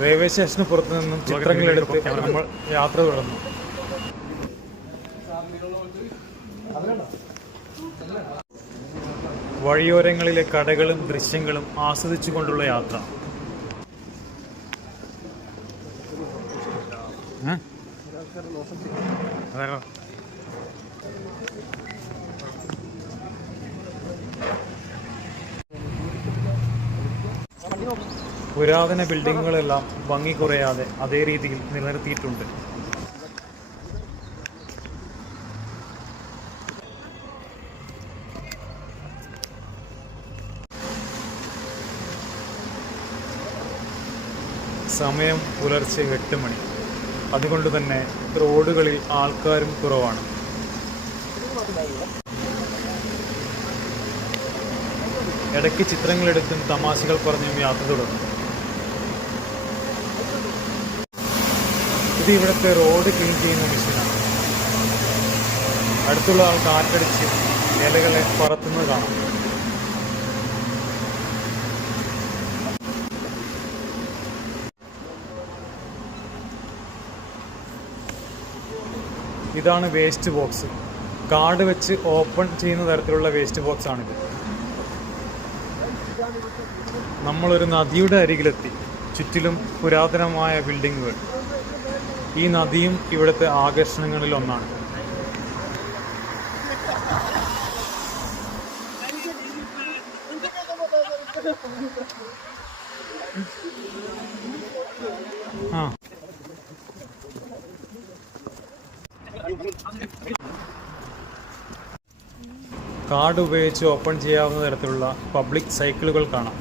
Railway സ്റ്റേഷന് പുറത്തു നിന്നും ചിത്രങ്ങളെടുത്ത് നമ്മൾ യാത്ര തുടർന്നു. വഴിയോരങ്ങളിലെ കടകളും ദൃശ്യങ്ങളും ആസ്വദിച്ചുകൊണ്ടുള്ള യാത്ര. പുരാതന ബിൽഡിങ്ങുകളെല്ലാം ഭംഗി കുറയാതെ അതേ രീതിയിൽ നിലനിർത്തിയിട്ടുണ്ട്. സമയം പുലർച്ചെ 8 മണി. അതുകൊണ്ട് തന്നെ റോഡുകളിൽ ആൾക്കാരും കുറവാണ്. ഇടയ്ക്ക് ചിത്രങ്ങളെടുത്തും തമാശകൾ പറഞ്ഞും യാത്ര തുടർന്നു. ഇത് ഇവിടുത്തെ റോഡ് ക്ലീൻ ചെയ്യുന്ന മെഷീനാണ്. അടുത്തുള്ള ആൾ കാറ്റടിച്ച് ഇലകളെ പറത്തുന്നത് കാണാം. ഇതാണ് വേസ്റ്റ് ബോക്സ്. കാർഡ് വെച്ച് ഓപ്പൺ ചെയ്യുന്ന തരത്തിലുള്ള വേസ്റ്റ് ബോക്സ് ആണിത്. നമ്മളൊരു നദിയുടെ അരികിലെത്തി. ചുറ്റിലും പുരാതനമായ ബിൽഡിങ്ങുകൾ. ഈ നദിയും ഇവിടുത്തെ ആകർഷണങ്ങളിൽ ഒന്നാണ്. കാർഡ് ഉപയോഗിച്ച് ഓപ്പൺ ചെയ്യാവുന്ന തരത്തിലുള്ള പബ്ലിക് സൈക്കിളുകൾ കാണാം.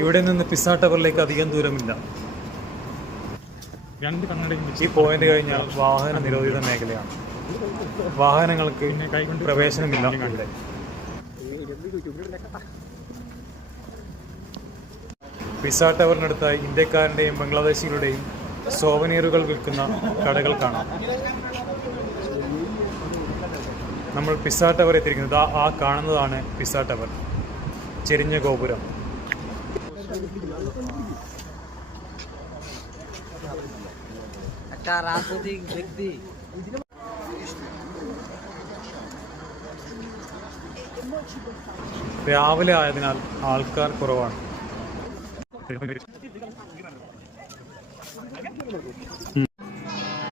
ഇവിടെ നിന്ന് പിസ്സ ടവറിലേക്ക് അധികം ദൂരമില്ല. ഈ പോയിന്റ് കഴിഞ്ഞാൽ വാഹന നിരോധിത മേഖലയാണ്. വാഹനങ്ങൾക്ക് പ്രവേശനമില്ല ഇവിടെ. പിസ്സ ടവറിനടുത്തായി ഇന്ത്യക്കാരൻ്റെയും ബംഗ്ലാദേശികളുടെയും സോവനീറുകൾ വിൽക്കുന്ന കടകൾ കാണാം. നമ്മൾ പിസ്സ ടവർ എത്തിയിരിക്കുന്നത് ആ കാണുന്നതാണ് പിസ്സ ടവർ. ചെരിഞ്ഞ ഗോപുരം. രാവിലെ ആയതിനാൽ ആൾക്കാർ കുറവാണ്.